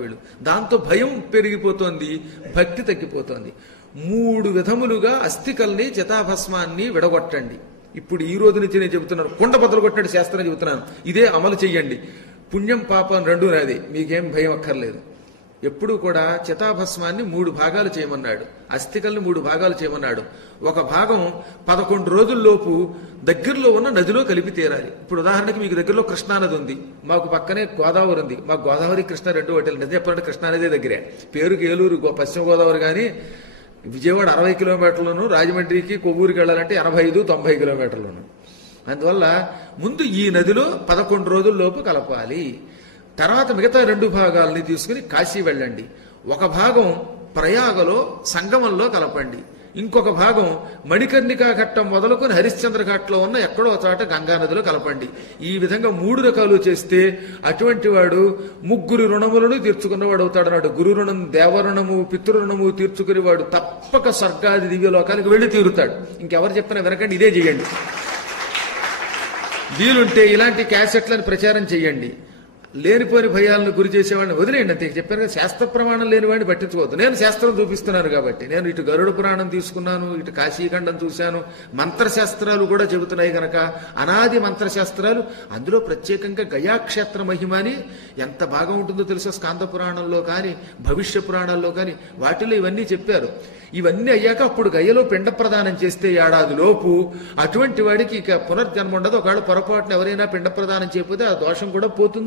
వీళ్ళు. దాంతో భయం పెరిగిపోతోంది, భక్తి తగ్గిపోతోంది. 3 విధములుగా అస్థికల్ని చితాభస్మాన్ని విడగొట్టండి. ఇప్పుడు ఈ రోజు నుంచి నేను చెబుతున్నాను, కుండ బద్దలు కొట్టినట్టు శాస్త్రం చెబుతున్నాను. ఇదే అమలు చెయ్యండి. పుణ్యం పాపం రెండూ నాది, మీకేం భయం అక్కర్లేదు. ఎప్పుడు కూడా చితాభస్మాన్ని 3 భాగాలు చేయమన్నాడు, అస్థికల్ని 3 భాగాలు చేయమన్నాడు. ఒక భాగం 11 రోజుల్లోపు దగ్గరలో ఉన్న నదిలో కలిపి తీరాలి. ఇప్పుడు ఉదాహరణకి మీకు దగ్గరలో కృష్ణానది ఉంది, మాకు పక్కనే గోదావరి ఉంది. మాకు గోదావరి కృష్ణ 2 ఒకటి. నిజం చెప్పాలంటే కృష్ణానదే దగ్గరే. పేరుకి ఏలూరు పశ్చిమ గోదావరి, కానీ విజయవాడ 60 కిలోమీటర్లను, రాజమండ్రికి కొవ్వూరుకి వెళ్ళాలంటే 85-90 కిలోమీటర్లను. అందువల్ల ముందు ఈ నదిలో 11 రోజుల్లోపు కలపాలి. తర్వాత మిగతా 2 భాగాలని తీసుకుని కాశీ వెళ్ళండి. ఒక భాగం ప్రయాగలో సంగమంలో కలపండి, ఇంకొక భాగం మణికర్ణికా ఘట్టం మొదలుకొని హరిశ్చంద్ర ఘాట్లో ఉన్న ఎక్కడో చోట గంగానదిలో కలపండి. ఈ విధంగా 3 రకాలు చేస్తే అటువంటి వాడు 3 రుణములను తీర్చుకున్నవాడు అవుతాడు అన్నాడు. గురు రుణం, దేవరుణము, పితృరుణము తీర్చుకుని వాడు తప్పక స్వర్గాది దివ్యలోకానికి వెళ్ళి తీరుతాడు. ఇంకెవరు చెప్పినా వినకండి, ఇదే చెయ్యండి. వీలుంటే ఇలాంటి క్యాసెట్లను ప్రచారం చెయ్యండి. లేనిపోని భయాలను గురి చేసేవాడిని వదిలేయండి అంతే. చెప్పాను కదా, శాస్త్ర ప్రమాణం లేని వాడిని పట్టించుకోవద్దు. నేను శాస్త్రం చూపిస్తున్నాను కాబట్టి, నేను ఇటు గరుడ పురాణం తీసుకున్నాను, ఇటు కాశీఖండం చూశాను, మంత్రశాస్త్రాలు కూడా చెబుతున్నాయి గనక అనాది మంత్రశాస్త్రాలు. అందులో ప్రత్యేకంగా గయాక్షేత్ర మహిమని ఎంత బాగా ఉంటుందో తెలుసా, స్కాంద పురాణంలో కానీ భవిష్య పురాణాల్లో కానీ వాటిలో ఇవన్నీ చెప్పారు. ఇవన్నీ అయ్యాక అప్పుడు గయలో పిండ ప్రదానం చేస్తే ఏడాదిలోపు అటువంటి వాడికి ఇక పునర్జన్మ ఉండదు. ఒకవేళ పొరపాటున ఎవరైనా పిండ ప్రదానం చేయకపోతే ఆ దోషం కూడా పోతుంది.